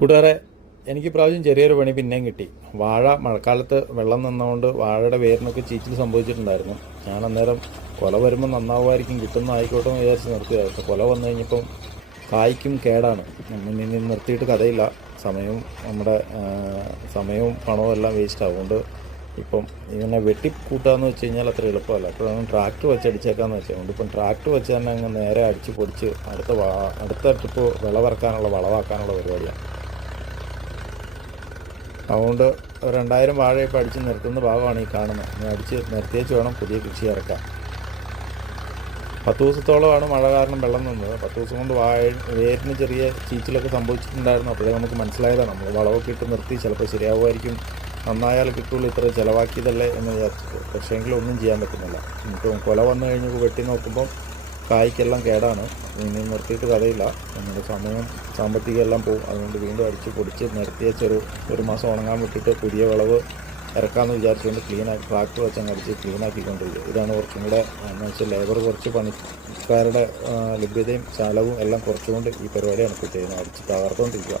കൂട്ടുകാരെ, എനിക്ക് പ്രാവശ്യം ചെറിയൊരു പണി പിന്നെയും കിട്ടി. വാഴ മഴക്കാലത്ത് വെള്ളം നിന്നുകൊണ്ട് വാഴയുടെ വേരിനൊക്കെ ചീച്ചിൽ സംഭവിച്ചിട്ടുണ്ടായിരുന്നു. ഞാൻ അന്നേരം കൊല വരുമ്പോൾ നന്നാവുമായിരിക്കും, കിട്ടുന്ന ആയിക്കോട്ടെ എന്ന് വിചാരിച്ച് നിർത്തിയതായിരുന്നു. കൊല വന്നു കഴിഞ്ഞപ്പം കായ്ക്കും കേടാണ്. നമ്മൾ ഇനി നിർത്തിയിട്ട് കഥയില്ല. സമയവും പണവും എല്ലാം വേസ്റ്റ് ആവുകൊണ്ട് ഇപ്പം ഇങ്ങനെ വെട്ടിക്കൂട്ടാന്ന് വെച്ച് കഴിഞ്ഞാൽ അത്ര എളുപ്പമല്ല. അപ്പോൾ ട്രാക്ടർ വെച്ച് അടിച്ചേക്കാന്ന് വെച്ചുകൊണ്ട് ഇപ്പം ട്രാക്ടർ വെച്ച് തന്നെ അങ്ങ് നേരെ അടിച്ച് പൊടിച്ച് അടുത്ത ട്രിപ്പ് വളവാക്കാനുള്ള പരിപാടിയാണ്. അതുകൊണ്ട് 2000 വാഴ ഇപ്പോൾ അടിച്ച് നിർത്തുന്ന ഭാഗമാണ് ഈ കാണുന്നത്. ഇനി അടിച്ച് നിർത്തിയേച്ച് വേണം പുതിയ കൃഷി ഇറക്കാൻ. 10 ദിവസത്തോളമാണ് മഴ കാരണം വെള്ളം നിന്നത്. 10 ദിവസം കൊണ്ട് വേരിന് ചെറിയ ചീച്ചിലൊക്കെ സംഭവിച്ചിട്ടുണ്ടായിരുന്നു. അപ്പോഴേ നമുക്ക് മനസ്സിലായതാണ്, നമ്മൾ വളമൊക്കെ ഇട്ട് നിർത്തി ചിലപ്പോൾ ശരിയാവുമായിരിക്കും, നന്നായാൽ കിട്ടുള്ളൂ, ഇത്ര ചിലവാക്കിയതല്ലേ എന്ന് വിചാരിച്ചിട്ട്. പക്ഷേങ്കിലും ഒന്നും ചെയ്യാൻ പറ്റുന്നില്ല. ഇപ്പം കൊല വന്നു കഴിഞ്ഞ് വെട്ടി നോക്കുമ്പം കായ്ക്കെല്ലാം കേടാണ്. ഇനി നിർത്തിയിട്ട് കഥയില്ല. നമ്മുടെ സാമ്പത്തികം എല്ലാം പോകും. അതുകൊണ്ട് വീണ്ടും അടിച്ച് പൊടിച്ച് ഒരു മാസം ഉണങ്ങാൻ വിട്ടിട്ട് പുതിയ വിളവ് ഇറക്കാമെന്ന് വിചാരിച്ചുകൊണ്ട് ട്രാക്ടർ വെച്ച് അങ്ങ് അടിച്ച് ക്ലീനാക്കിക്കൊണ്ടിരിക്കുക. ഇതാണ് കുറച്ചും കൂടെ എന്ന് വെച്ചാൽ ലേബർ കുറച്ച്, പണിക്കാരുടെ ലഭ്യതയും സ്ഥലവും എല്ലാം കുറച്ചുകൊണ്ട് ഈ പരിപാടിയാണ് ഇപ്പോൾ ചെയ്യുന്നത്. അടിച്ച് തകർത്തുകൊണ്ടിരിക്കുക.